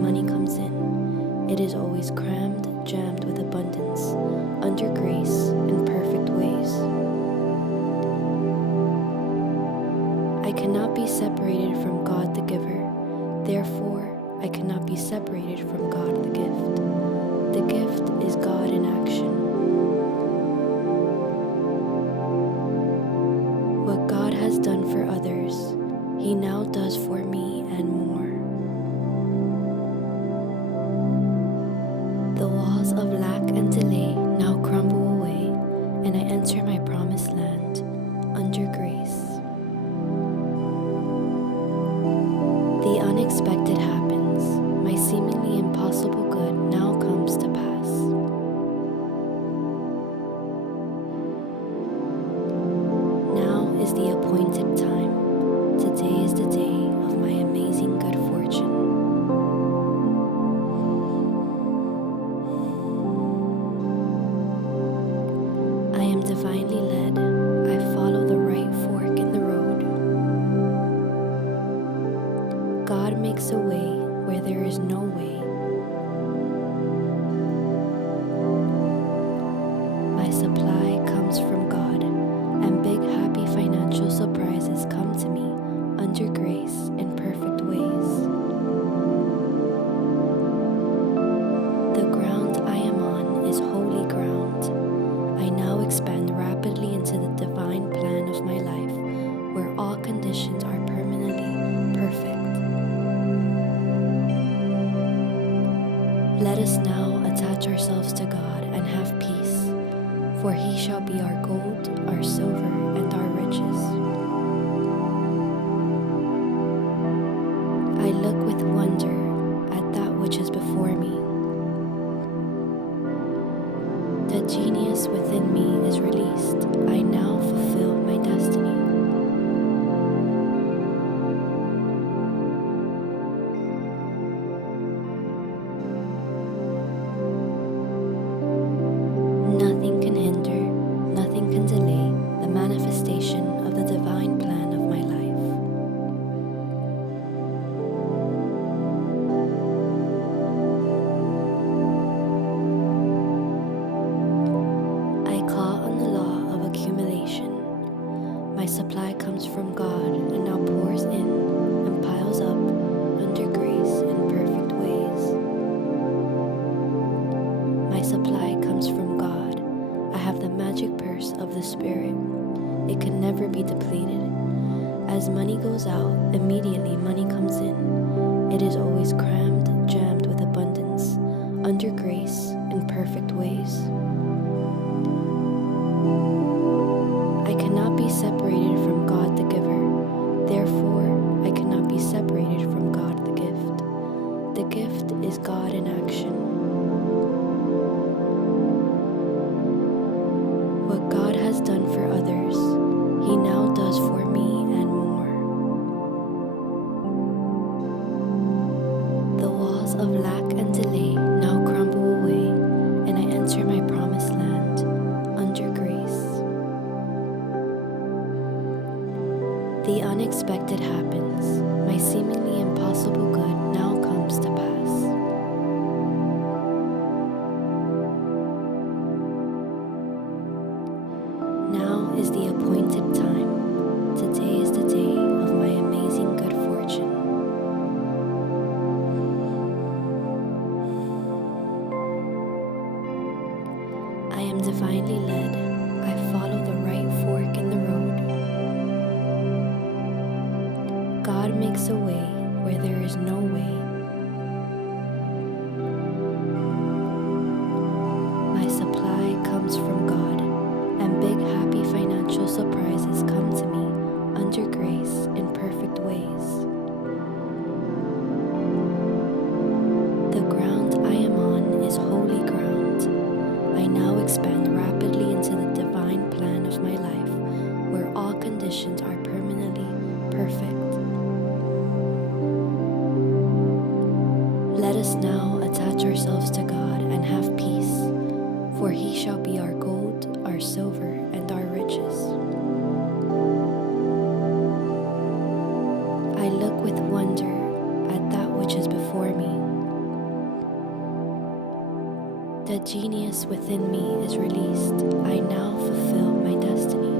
money comes in. It is always crammed, jammed with abundance, under grace, in perfect ways. I cannot be separated from God the giver. Therefore, I cannot be separated from God the gift. The gift is God in action. What God has done for others, He now does for me and more. The walls of lack and delay now crumble away, and I enter my promised land under grace. The unexpected happens. My seemingly impossible good now comes to pass. Now is the appointed time. Today is the day of my amazing good fortune. I am divinely led. I follow the right fork in the road. God makes a way where there is no way. My supply comes from God, and big happy financial surprises come to me under grace in perfect ways. The ground I am on is holy ground. I now expand rapidly into the divine plan of my life, where all conditions are permanently perfect. Let us now attach ourselves to God and have peace, for He shall be our gold, our silver, and our riches. I look with wonder at that which is before me. The genius within me is released. I now fulfill my destiny. Nothing can hinder, nothing can delay the manifestation of the divine plan of my life. I call on the law of accumulation. My supply comes from God and now pours in and piles up under grace in perfect ways. My supply comes from God. I have the magic purse of the Spirit. It can never be depleted. As money goes out, immediately money comes in. It is always crammed, jammed with abundance, under grace in perfect ways. I cannot be separated from God the giver. Therefore, I cannot be separated from God the gift. The gift is God in action. What God has done for others, He now does for me and more. The walls of lack and delay now crumble away, and I enter my promised land under grace. The unexpected happens. My seemingly impossible good now comes to pass. Now is the appointed time. Today is the day of my amazing good fortune. I am divinely led. I follow the right fork in the road. God makes a way where there is no way. My supply comes from God, and big happy financial surprises come to me under grace in perfect ways. The ground I am on is holy ground. I now expand rapidly into the divine plan of my life, where all conditions are permanently perfect. Let us now attach ourselves to God and have peace, for He shall be our gold, our silver, and our riches. I look with wonder at that which is before me. The genius within me is released. I now fulfill my destiny.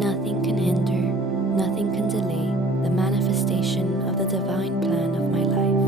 Nothing can hinder, nothing can delay the manifestation of the divine plan of my life.